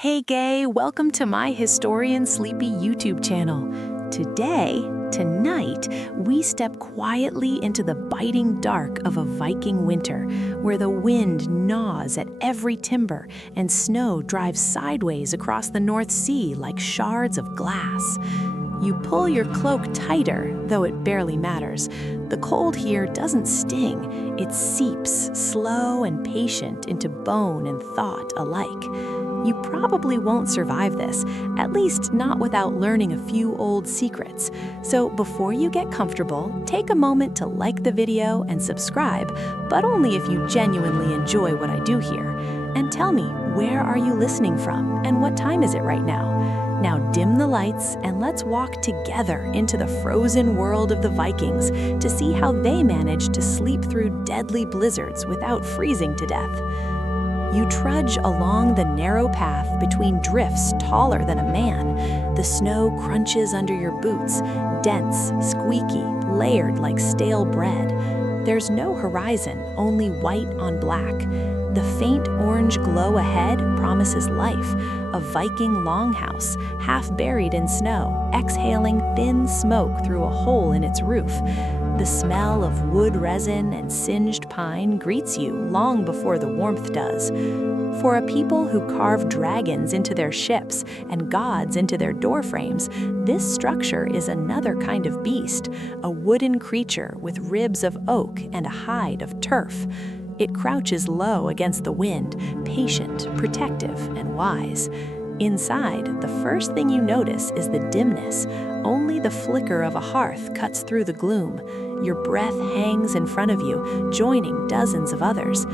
Hey gay, welcome to my Historian Sleepy YouTube channel. Tonight, we step quietly into the biting dark of a Viking winter, where the wind gnaws at every timber and snow drives sideways across the North Sea like shards of glass. You pull your cloak tighter, though it barely matters. The cold here doesn't sting, it seeps, slow and patient, into bone and thought alike. You probably won't survive this, at least not without learning a few old secrets. So before you get comfortable, take a moment to like the video and subscribe, but only if you genuinely enjoy what I do here. And tell me, where are you listening from, and what time is it right now? Now dim the lights and let's walk together into the frozen world of the Vikings to see how they managed to sleep through deadly blizzards without freezing to death. You trudge along the narrow path between drifts taller than a man. The snow crunches under your boots, dense, squeaky, layered like stale bread. There's no horizon, only white on black. The faint orange glow ahead promises life, a Viking longhouse, half buried in snow, exhaling thin smoke through a hole in its roof. The smell of wood resin and singed pine greets you long before the warmth does. For a people who carve dragons into their ships and gods into their doorframes, this structure is another kind of beast, a wooden creature with ribs of oak and a hide of turf. It crouches low against the wind, patient, protective, and wise. Inside, the first thing you notice is the dimness. Only the flicker of a hearth cuts through the gloom. Your breath hangs in front of you, joining dozens of others.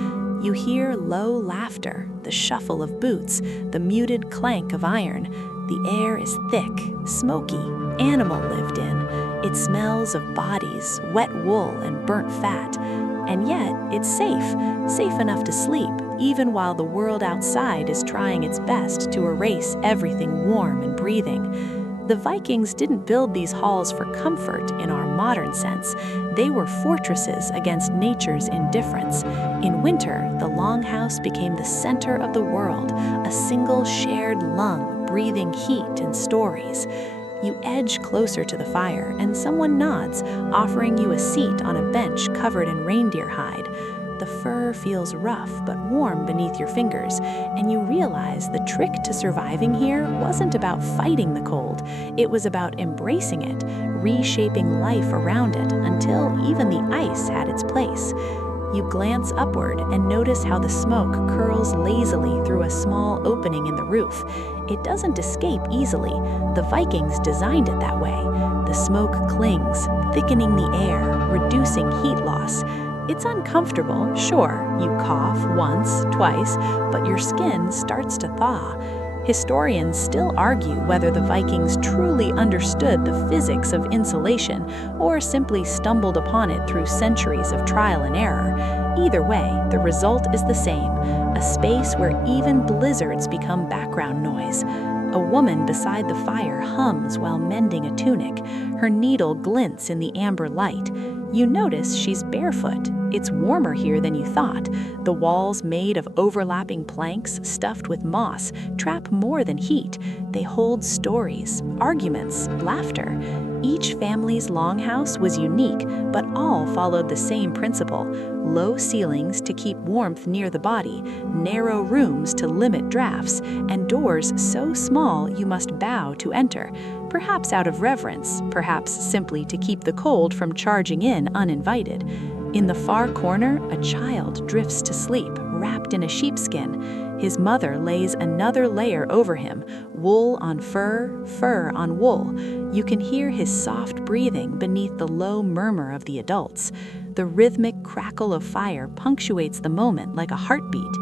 You hear low laughter, the shuffle of boots, the muted clank of iron. The air is thick, smoky, animal lived in. It smells of bodies, wet wool, and burnt fat. And yet, it's safe enough to sleep, even while the world outside is trying its best to erase everything warm and breathing. The Vikings didn't build these halls for comfort in our modern sense. They were fortresses against nature's indifference. In winter, the longhouse became the center of the world, a single shared lung breathing heat and stories. You edge closer to the fire, and someone nods, offering you a seat on a bench covered in reindeer hide. The fur feels rough but warm beneath your fingers, and you realize the trick to surviving here wasn't about fighting the cold. It was about embracing it, reshaping life around it until even the ice had its place. You glance upward and notice how the smoke curls lazily through a small opening in the roof. It doesn't escape easily. The Vikings designed it that way. The smoke clings, thickening the air, reducing heat loss. It's uncomfortable, sure. You cough once, twice, but your skin starts to thaw. Historians still argue whether the Vikings truly understood the physics of insulation or simply stumbled upon it through centuries of trial and error. Either way, the result is the same, a space where even blizzards become background noise. A woman beside the fire hums while mending a tunic. Her needle glints in the amber light. You notice she's barefoot. It's warmer here than you thought. The walls, made of overlapping planks stuffed with moss, trap more than heat. They hold stories, arguments, laughter. Each family's longhouse was unique, but all followed the same principle: low ceilings to keep warmth near the body, narrow rooms to limit drafts, and doors so small you must bow to enter. Perhaps out of reverence, perhaps simply to keep the cold from charging in uninvited. In the far corner, a child drifts to sleep, wrapped in a sheepskin. His mother lays another layer over him, wool on fur, fur on wool. You can hear his soft breathing beneath the low murmur of the adults. The rhythmic crackle of fire punctuates the moment like a heartbeat.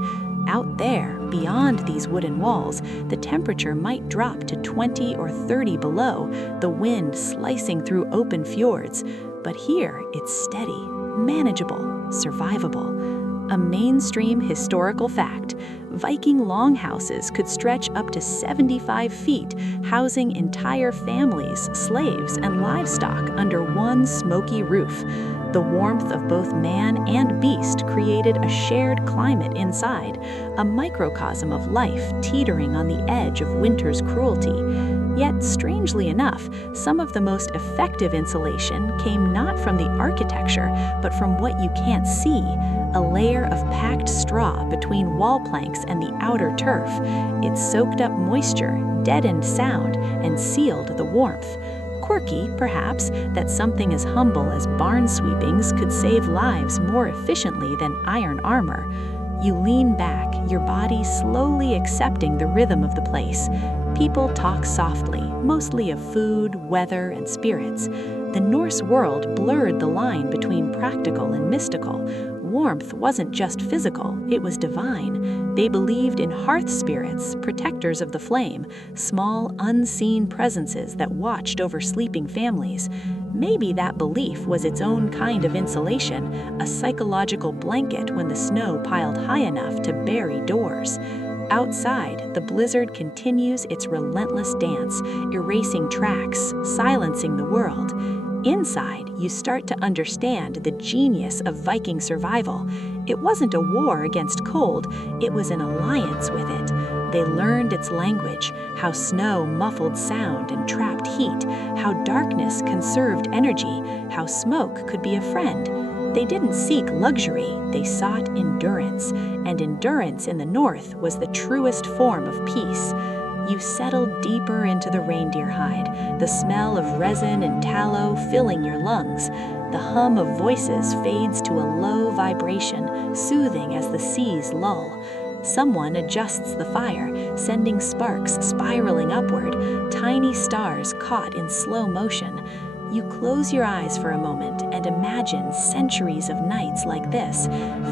Out there, beyond these wooden walls, the temperature might drop to 20 or 30 below, the wind slicing through open fjords. But here, it's steady, manageable, survivable. A mainstream historical fact: Viking longhouses could stretch up to 75 feet, housing entire families, slaves, and livestock under one smoky roof. The warmth of both man and beast created a shared climate inside, a microcosm of life teetering on the edge of winter's cruelty. Yet, strangely enough, some of the most effective insulation came not from the architecture, but from what you can't see, a layer of packed straw between wall planks and the outer turf. It soaked up moisture, deadened sound, and sealed the warmth. Quirky, perhaps, that something as humble as barn sweepings could save lives more efficiently than iron armor. You lean back, your body slowly accepting the rhythm of the place. People talk softly, mostly of food, weather, and spirits. The Norse world blurred the line between practical and mystical. Warmth wasn't just physical, it was divine. They believed in hearth spirits, protectors of the flame, small, unseen presences that watched over sleeping families. Maybe that belief was its own kind of insulation, a psychological blanket when the snow piled high enough to bury doors. Outside, the blizzard continues its relentless dance, erasing tracks, silencing the world. Inside, you start to understand the genius of Viking survival. It wasn't a war against cold, it was an alliance with it. They learned its language, how snow muffled sound and trapped heat, how darkness conserved energy, how smoke could be a friend. They didn't seek luxury, they sought endurance, and endurance in the north was the truest form of peace. You settle deeper into the reindeer hide, the smell of resin and tallow filling your lungs. The hum of voices fades to a low vibration, soothing as the seas lull. Someone adjusts the fire, sending sparks spiraling upward, tiny stars caught in slow motion. You close your eyes for a moment and imagine centuries of nights like this,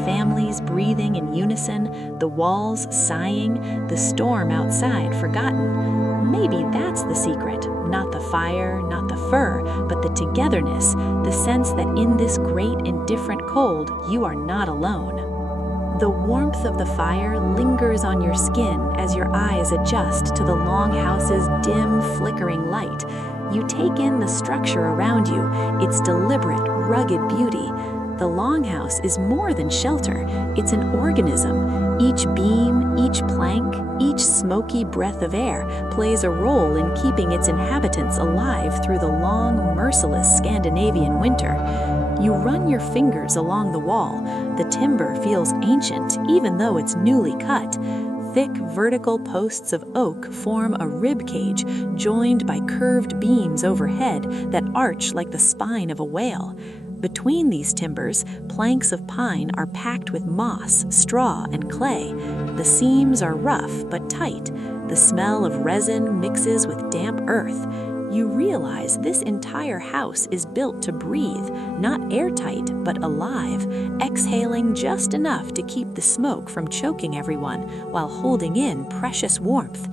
families breathing in unison, the walls sighing, the storm outside forgotten. Maybe that's the secret, not the fire, not the fur, but the togetherness, the sense that in this great and different cold, you are not alone. The warmth of the fire lingers on your skin as your eyes adjust to the longhouse's dim, flickering light. You take in the structure around you, its deliberate, rugged beauty. The longhouse is more than shelter, it's an organism. Each beam, each plank, each smoky breath of air plays a role in keeping its inhabitants alive through the long, merciless Scandinavian winter. You run your fingers along the wall. The timber feels ancient, even though it's newly cut. Thick vertical posts of oak form a rib cage joined by curved beams overhead that arch like the spine of a whale. Between these timbers, planks of pine are packed with moss, straw, and clay. The seams are rough but tight. The smell of resin mixes with damp earth. You realize this entire house is built to breathe, not airtight, but alive, exhaling just enough to keep the smoke from choking everyone while holding in precious warmth.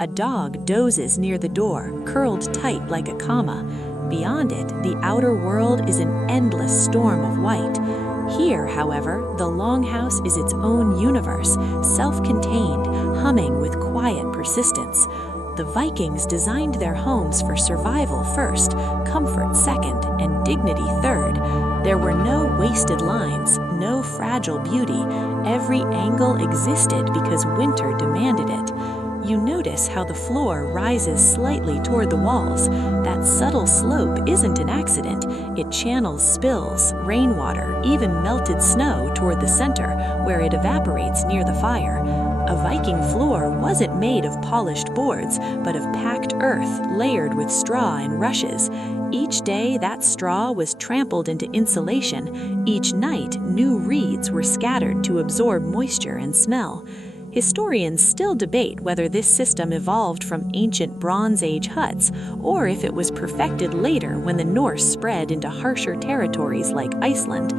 A dog dozes near the door, curled tight like a comma. Beyond it, the outer world is an endless storm of white. Here, however, the longhouse is its own universe, self-contained, humming with quiet persistence. The Vikings designed their homes for survival first, comfort second, and dignity third. There were no wasted lines, no fragile beauty. Every angle existed because winter demanded it. You notice how the floor rises slightly toward the walls. That subtle slope isn't an accident. It channels spills, rainwater, even melted snow toward the center, where it evaporates near the fire. A Viking floor wasn't made of polished boards, but of packed earth layered with straw and rushes. Each day, that straw was trampled into insulation. Each night, new reeds were scattered to absorb moisture and smell. Historians still debate whether this system evolved from ancient Bronze Age huts or if it was perfected later when the Norse spread into harsher territories like Iceland.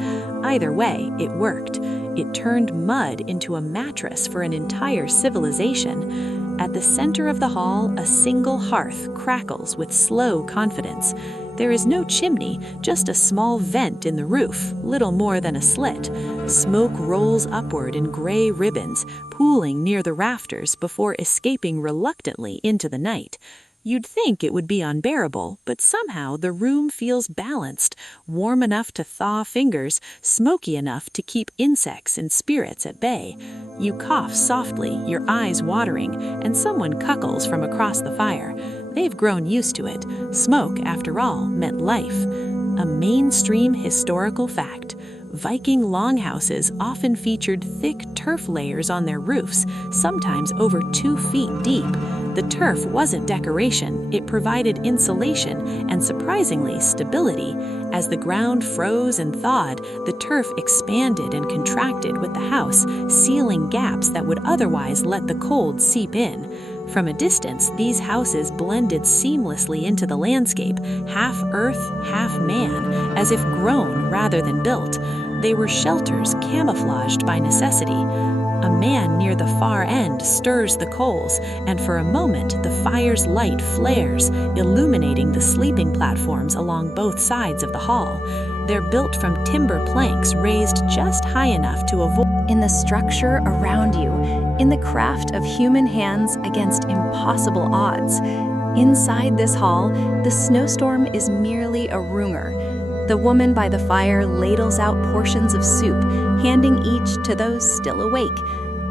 Either way, it worked. It turned mud into a mattress for an entire civilization. At the center of the hall, a single hearth crackles with slow confidence. There is no chimney, just a small vent in the roof, little more than a slit. Smoke rolls upward in gray ribbons, pooling near the rafters before escaping reluctantly into the night. You'd think it would be unbearable, but somehow the room feels balanced, warm enough to thaw fingers, smoky enough to keep insects and spirits at bay. You cough softly, your eyes watering, and someone cuckles from across the fire. They've grown used to it. Smoke, after all, meant life. A mainstream historical fact. Viking longhouses often featured thick turf layers on their roofs, sometimes over 2 feet deep. The turf wasn't decoration, it provided insulation and, surprisingly, stability. As the ground froze and thawed, the turf expanded and contracted with the house, sealing gaps that would otherwise let the cold seep in. From a distance, these houses blended seamlessly into the landscape, half earth, half man, as if grown rather than built. They were shelters camouflaged by necessity. A man near the far end stirs the coals, and for a moment the fire's light flares, illuminating the sleeping platforms along both sides of the hall. They're built from timber planks raised just high enough to avoid in the structure around you, in the craft of human hands against impossible odds. Inside this hall, the snowstorm is merely a rumor. The woman by the fire ladles out portions of soup, handing each to those still awake.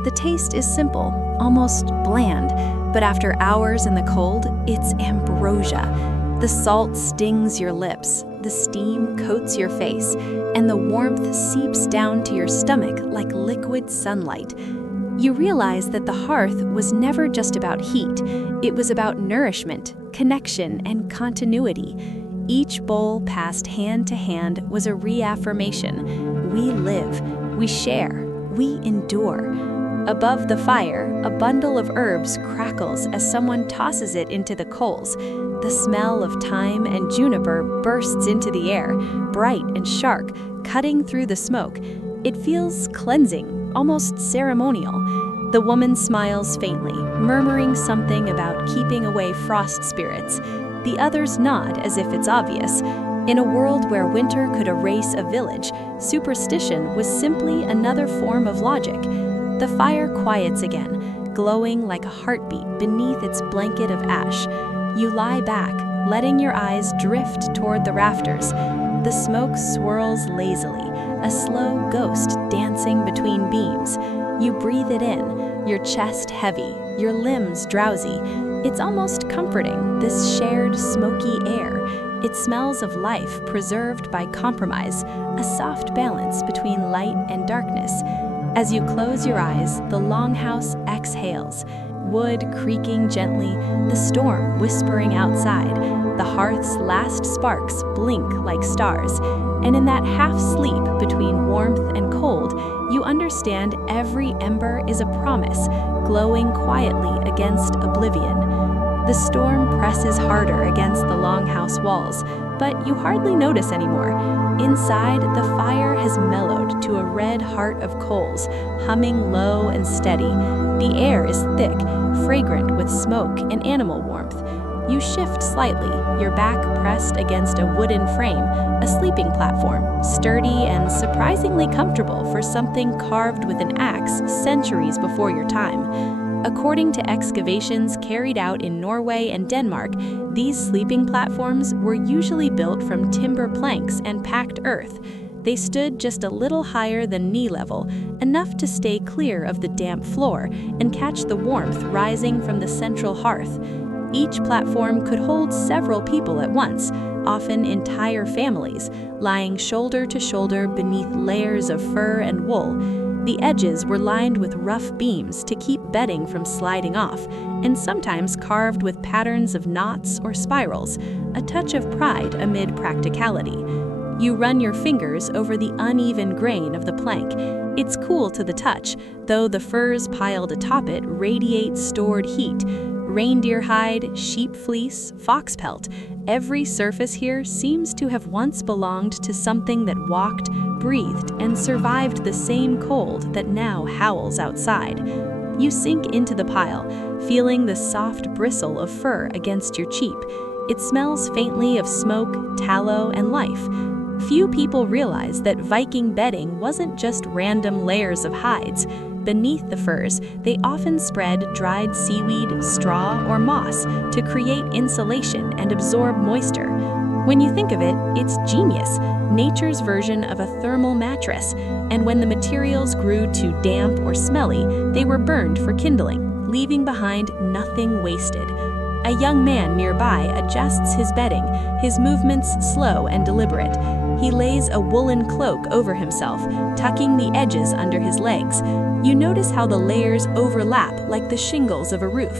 The taste is simple, almost bland, but after hours in the cold, it's ambrosia. The salt stings your lips, the steam coats your face, and the warmth seeps down to your stomach like liquid sunlight. You realize that the hearth was never just about heat, it was about nourishment, connection, and continuity. Each bowl passed hand to hand was a reaffirmation. We live, we share, we endure. Above the fire, a bundle of herbs crackles as someone tosses it into the coals. The smell of thyme and juniper bursts into the air, bright and sharp, cutting through the smoke. It feels cleansing, almost ceremonial. The woman smiles faintly, murmuring something about keeping away frost spirits. The others nod as if it's obvious. In a world where winter could erase a village, superstition was simply another form of logic. The fire quiets again, glowing like a heartbeat beneath its blanket of ash. You lie back, letting your eyes drift toward the rafters. The smoke swirls lazily, a slow ghost dancing between beams. You breathe it in, your chest heavy, your limbs drowsy. It's almost comforting, this shared smoky air. It smells of life preserved by compromise, a soft balance between light and darkness. As you close your eyes, the longhouse exhales, wood creaking gently, the storm whispering outside. The hearth's last sparks blink like stars, and in that half-sleep between warmth and cold, you understand every ember is a promise, glowing quietly against oblivion. The storm presses harder against the longhouse walls, but you hardly notice anymore. Inside, the fire has mellowed to a red heart of coals, humming low and steady. The air is thick, fragrant with smoke and animal warmth. You shift slightly, your back pressed against a wooden frame, a sleeping platform, sturdy and surprisingly comfortable for something carved with an axe centuries before your time. According to excavations carried out in Norway and Denmark, these sleeping platforms were usually built from timber planks and packed earth. They stood just a little higher than knee level, enough to stay clear of the damp floor and catch the warmth rising from the central hearth. Each platform could hold several people at once, often entire families, lying shoulder to shoulder beneath layers of fur and wool. The edges were lined with rough beams to keep bedding from sliding off, and sometimes carved with patterns of knots or spirals, a touch of pride amid practicality. You run your fingers over the uneven grain of the plank. It's cool to the touch, though the furs piled atop it radiate stored heat. Reindeer hide, sheep fleece, fox pelt. Every surface here seems to have once belonged to something that walked, breathed, and survived the same cold that now howls outside. You sink into the pile, feeling the soft bristle of fur against your cheek. It smells faintly of smoke, tallow, and life. Few people realize that Viking bedding wasn't just random layers of hides. Beneath the furs, they often spread dried seaweed, straw, or moss to create insulation and absorb moisture. When you think of it, it's genius, nature's version of a thermal mattress, and when the materials grew too damp or smelly, they were burned for kindling, leaving behind nothing wasted. A young man nearby adjusts his bedding, his movements slow and deliberate. He lays a woolen cloak over himself, tucking the edges under his legs. You notice how the layers overlap like the shingles of a roof.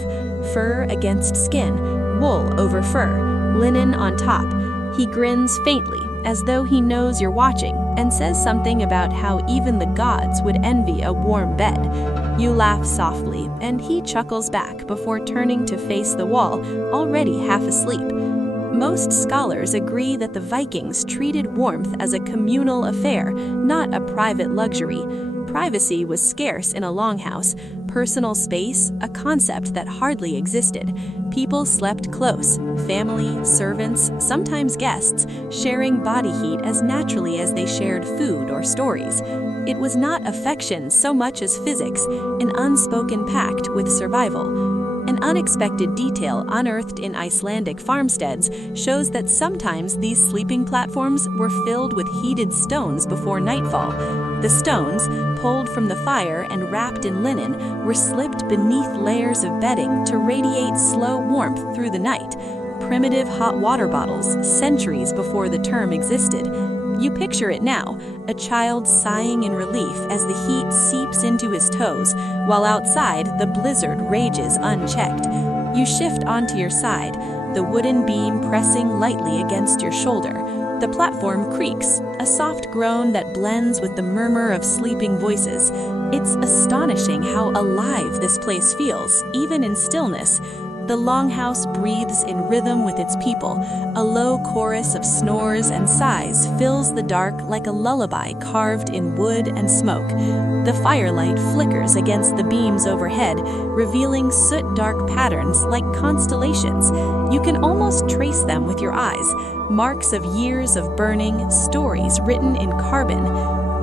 Fur against skin, wool over fur, linen on top. He grins faintly, as though he knows you're watching, and says something about how even the gods would envy a warm bed. You laugh softly, and he chuckles back before turning to face the wall, already half asleep. Most scholars agree that the Vikings treated warmth as a communal affair, not a private luxury. Privacy was scarce in a longhouse, personal space a concept that hardly existed. People slept close, family, servants, sometimes guests, sharing body heat as naturally as they shared food or stories. It was not affection so much as physics, an unspoken pact with survival. An unexpected detail unearthed in Icelandic farmsteads shows that sometimes these sleeping platforms were filled with heated stones before nightfall. The stones, pulled from the fire and wrapped in linen, were slipped beneath layers of bedding to radiate slow warmth through the night. Primitive hot water bottles, centuries before the term existed. You picture it now, a child sighing in relief as the heat seeps into his toes, while outside the blizzard rages unchecked. You shift onto your side, the wooden beam pressing lightly against your shoulder. The platform creaks, a soft groan that blends with the murmur of sleeping voices. It's astonishing how alive this place feels, even in stillness. The longhouse breathes in rhythm with its people. A low chorus of snores and sighs fills the dark like a lullaby carved in wood and smoke. The firelight flickers against the beams overhead, revealing soot-dark patterns like constellations. You can almost trace them with your eyes, marks of years of burning, stories written in carbon.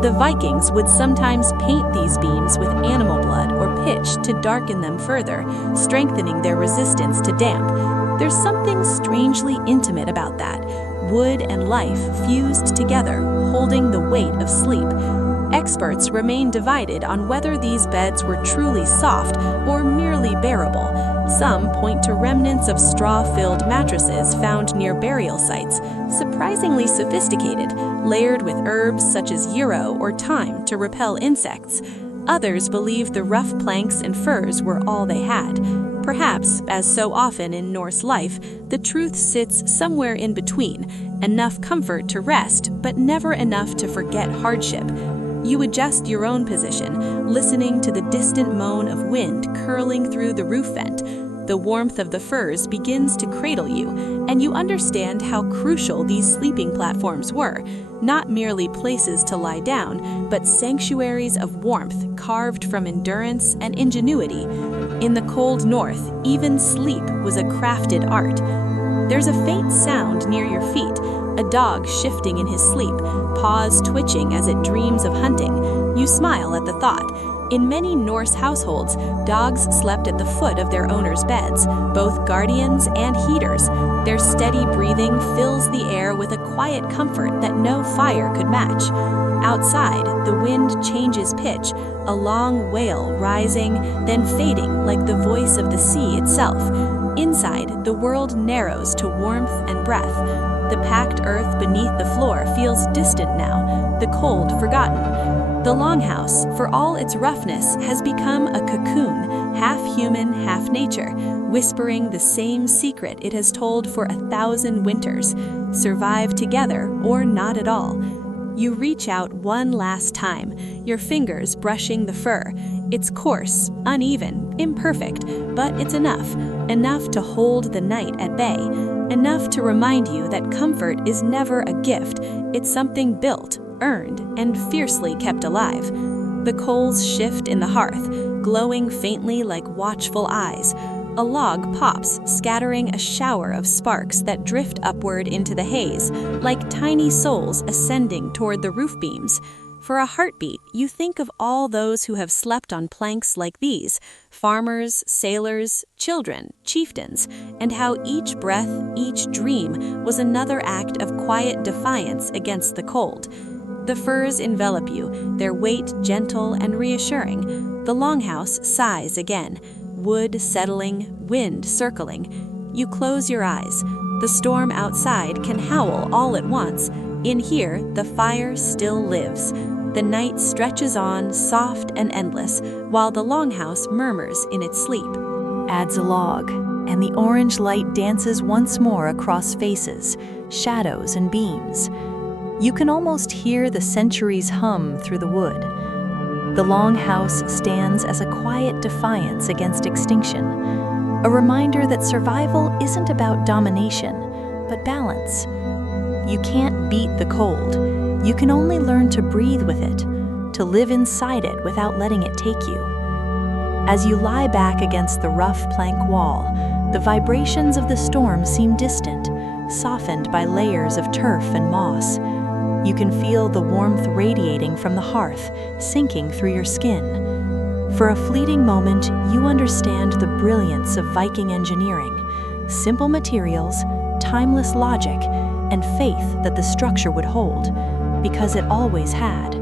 The Vikings would sometimes paint these beams with animal blood or pitch to darken them further, strengthening their resistance to damp. There's something strangely intimate about that. Wood and life fused together, holding the weight of sleep. Experts remain divided on whether these beds were truly soft or merely bearable. Some point to remnants of straw-filled mattresses found near burial sites, surprisingly sophisticated, layered with herbs such as yarrow or thyme to repel insects. Others believe the rough planks and furs were all they had. Perhaps, as so often in Norse life, the truth sits somewhere in between, enough comfort to rest, but never enough to forget hardship. You adjust your own position, listening to the distant moan of wind curling through the roof vent. The warmth of the furs begins to cradle you, and you understand how crucial these sleeping platforms were, not merely places to lie down, but sanctuaries of warmth carved from endurance and ingenuity. In the cold north, even sleep was a crafted art. There's a faint sound near your feet, a dog shifting in his sleep, paws twitching as it dreams of hunting. You smile at the thought. In many Norse households, dogs slept at the foot of their owners' beds, both guardians and heaters. Their steady breathing fills the air with a quiet comfort that no fire could match. Outside, the wind changes pitch, a long wail rising, then fading like the voice of the sea itself. Inside, the world narrows to warmth and breath. The packed earth beneath the floor feels distant now, the cold forgotten. The longhouse, for all its roughness, has become a cocoon, half human, half nature, whispering the same secret it has told for 1,000 winters: survive together or not at all. You reach out one last time, your fingers brushing the fur. It's coarse, uneven, imperfect, but it's enough. Enough to hold the night at bay. Enough to remind you that comfort is never a gift. It's something built, earned, and fiercely kept alive. The coals shift in the hearth, glowing faintly like watchful eyes. A log pops, scattering a shower of sparks that drift upward into the haze, like tiny souls ascending toward the roof beams. For a heartbeat, you think of all those who have slept on planks like these, farmers, sailors, children, chieftains, and how each breath, each dream was another act of quiet defiance against the cold. The furs envelop you, their weight gentle and reassuring. The longhouse sighs again, wood settling, wind circling. You close your eyes. The storm outside can howl all at once. In here, the fire still lives. The night stretches on, soft and endless, while the longhouse murmurs in its sleep. Adds a log, and the orange light dances once more across faces, shadows and beams. You can almost hear the centuries hum through the wood. The longhouse stands as a quiet defiance against extinction, a reminder that survival isn't about domination, but balance. You can't beat the cold. You can only learn to breathe with it, to live inside it without letting it take you. As you lie back against the rough plank wall, the vibrations of the storm seem distant, softened by layers of turf and moss. You can feel the warmth radiating from the hearth, sinking through your skin. For a fleeting moment, you understand the brilliance of Viking engineering, simple materials, timeless logic, and faith that the structure would hold, because it always had.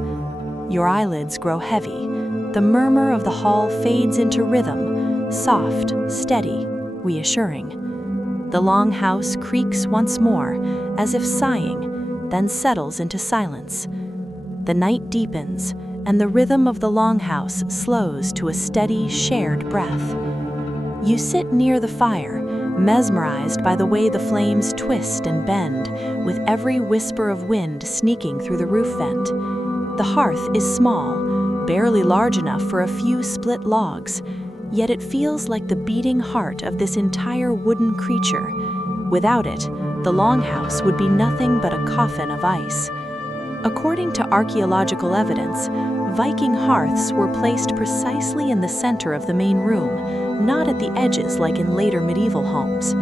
Your eyelids grow heavy. The murmur of the hall fades into rhythm, soft, steady, reassuring. The longhouse creaks once more, as if sighing, then settles into silence. The night deepens, and the rhythm of the longhouse slows to a steady, shared breath. You sit near the fire, mesmerized by the way the flames twist and bend, with every whisper of wind sneaking through the roof vent. The hearth is small, barely large enough for a few split logs, yet it feels like the beating heart of this entire wooden creature. Without it, the longhouse would be nothing but a coffin of ice. According to archaeological evidence, Viking hearths were placed precisely in the center of the main room, not at the edges like in later medieval homes.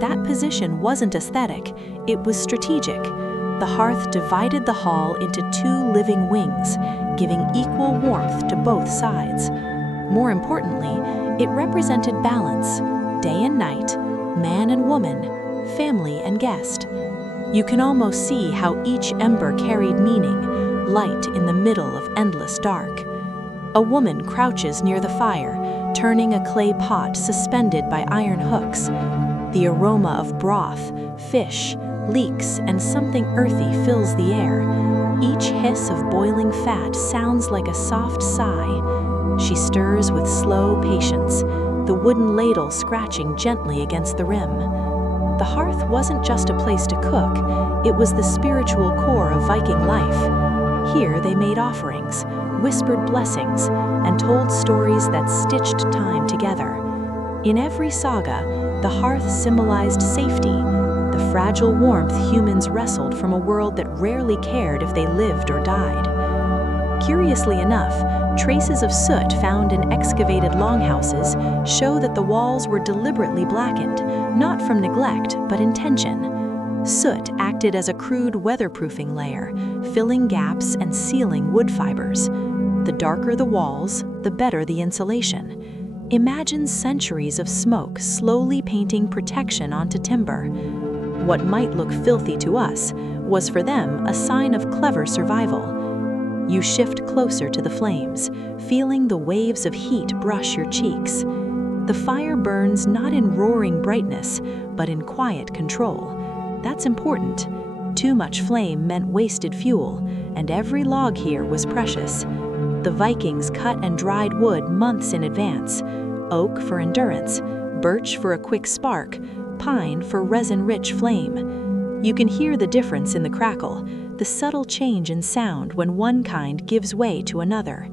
That position wasn't aesthetic, it was strategic. The hearth divided the hall into two living wings, giving equal warmth to both sides. More importantly, it represented balance, day and night, man and woman, family and guest. You can almost see how each ember carried meaning, light in the middle of endless dark. A woman crouches near the fire, turning a clay pot suspended by iron hooks. The aroma of broth, fish, leeks, and something earthy fills the air. Each hiss of boiling fat sounds like a soft sigh. She stirs with slow patience, the wooden ladle scratching gently against the rim. The hearth wasn't just a place to cook, it was the spiritual core of Viking life. Here they made offerings, whispered blessings, and told stories that stitched time together. In every saga, the hearth symbolized safety, the fragile warmth humans wrestled from a world that rarely cared if they lived or died. Curiously enough, traces of soot found in excavated longhouses show that the walls were deliberately blackened, not from neglect, but intention. Soot acted as a crude weatherproofing layer, filling gaps and sealing wood fibers. The darker the walls, the better the insulation. Imagine centuries of smoke slowly painting protection onto timber. What might look filthy to us was for them a sign of clever survival. You shift closer to the flames, feeling the waves of heat brush your cheeks. The fire burns not in roaring brightness, but in quiet control. That's important. Too much flame meant wasted fuel, and every log here was precious. The Vikings cut and dried wood months in advance. Oak for endurance, birch for a quick spark, pine for resin-rich flame. You can hear the difference in the crackle, the subtle change in sound when one kind gives way to another.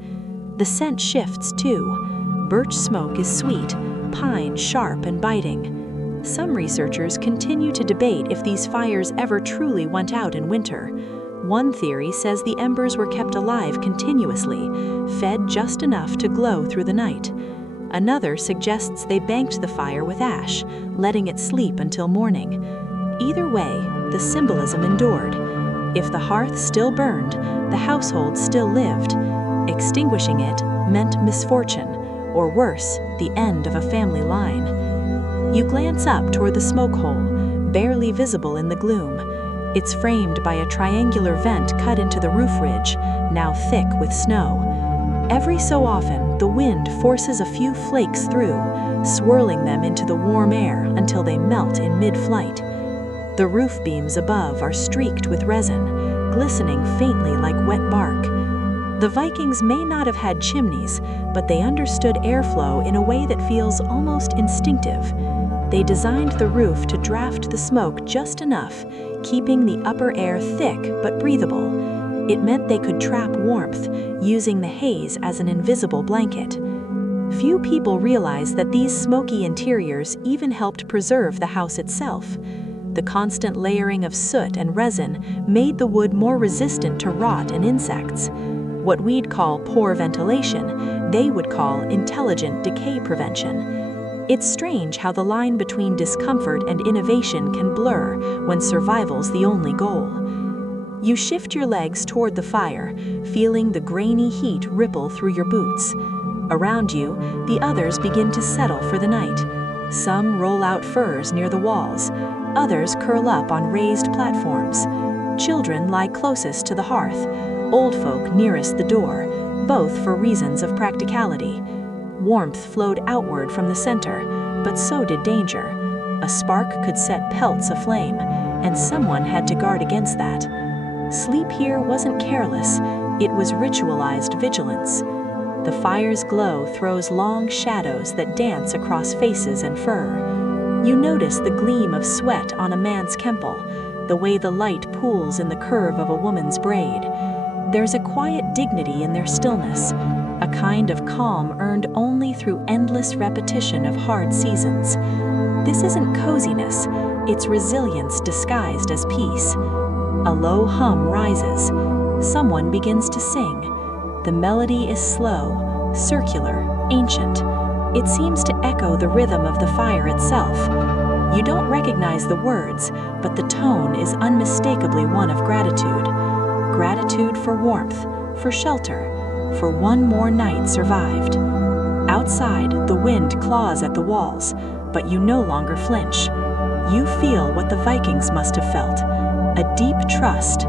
The scent shifts too. Birch smoke is sweet, pine sharp and biting. Some researchers continue to debate if these fires ever truly went out in winter. One theory says the embers were kept alive continuously, fed just enough to glow through the night. Another suggests they banked the fire with ash, letting it sleep until morning. Either way, the symbolism endured. If the hearth still burned, the household still lived. Extinguishing it meant misfortune, or worse, the end of a family line. You glance up toward the smoke hole, barely visible in the gloom. It's framed by a triangular vent cut into the roof ridge, now thick with snow. Every so often, the wind forces a few flakes through, swirling them into the warm air until they melt in mid-flight. The roof beams above are streaked with resin, glistening faintly like wet bark. The Vikings may not have had chimneys, but they understood airflow in a way that feels almost instinctive. They designed the roof to draft the smoke just enough, keeping the upper air thick but breathable. It meant they could trap warmth, using the haze as an invisible blanket. Few people realize that these smoky interiors even helped preserve the house itself. The constant layering of soot and resin made the wood more resistant to rot and insects. What we'd call poor ventilation, they would call intelligent decay prevention. It's strange how the line between discomfort and innovation can blur when survival's the only goal. You shift your legs toward the fire, feeling the grainy heat ripple through your boots. Around you, the others begin to settle for the night. Some roll out furs near the walls, others curl up on raised platforms. Children lie closest to the hearth, old folk nearest the door, both for reasons of practicality. Warmth flowed outward from the center, but so did danger. A spark could set pelts aflame, and someone had to guard against that. Sleep here wasn't careless, it was ritualized vigilance. The fire's glow throws long shadows that dance across faces and fur. You notice the gleam of sweat on a man's kemple, the way the light pools in the curve of a woman's braid. There's a quiet dignity in their stillness, a kind of calm earned only through endless repetition of hard seasons. This isn't coziness, it's resilience disguised as peace. A low hum rises. Someone begins to sing. The melody is slow, circular, ancient. It seems to echo the rhythm of the fire itself. You don't recognize the words, but the tone is unmistakably one of gratitude. Gratitude for warmth, for shelter, for one more night survived. Outside, the wind claws at the walls, but you no longer flinch. You feel what the Vikings must have felt. A deep trust,